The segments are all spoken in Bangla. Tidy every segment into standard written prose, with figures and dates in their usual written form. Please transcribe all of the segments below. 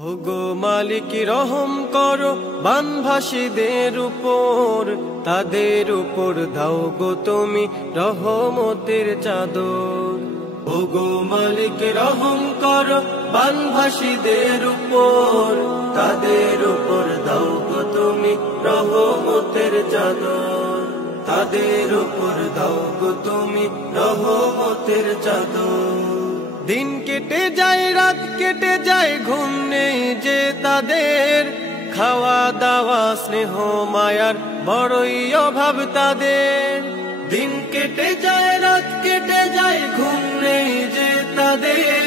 ওগো মালিক রহম করো বানভাসীদের উপর, তাদের উপর দাও গো তুমি রহমতের চাদর। ওগো মালিক রহম করো বানভাসীদের উপর, তাদের উপর দাও গো তুমি রহমতের চাদর। তাদের উপর দাও গো তুমি রহমতের চাদর। দিন কেটে যায় রাত কেটে যায় ঘুম নেই যে তাদের, খাওয়া দাওয়া স্নেহ মায়ার বড়ই অভাব তাদের। দিন কেটে যায় রাত কেটে যায় ঘুম নেই যে তাদের,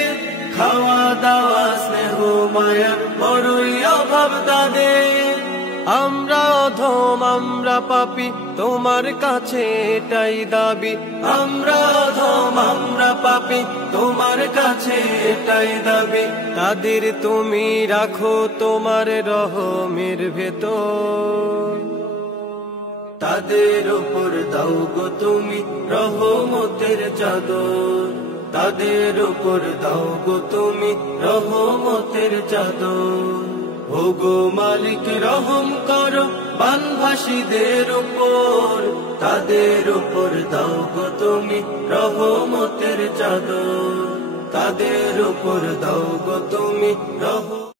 খাওয়া দাওয়া স্নেহ মায়ার বড়ই অভাব তাদের। আমরা অধম আমরা পাপী তোমার কাছে এটাই দাবি, আমরা অধম আমরা পাপী তোমার কাছে এটাই দাবি। তাদের তুমি রাখো তোমার রহমের ভেতর, তাদের উপর দাও গো তুমি রহমতের চাদর। তাদের উপর দাও গো তুমি রহমতের চাদর। ওগো মালিক রহম করো বানভাসীদের উপর, তাদের উপর দাও গো তুমি রহমতের চাদর। তাদের উপর দাও গো তুমি রহমতের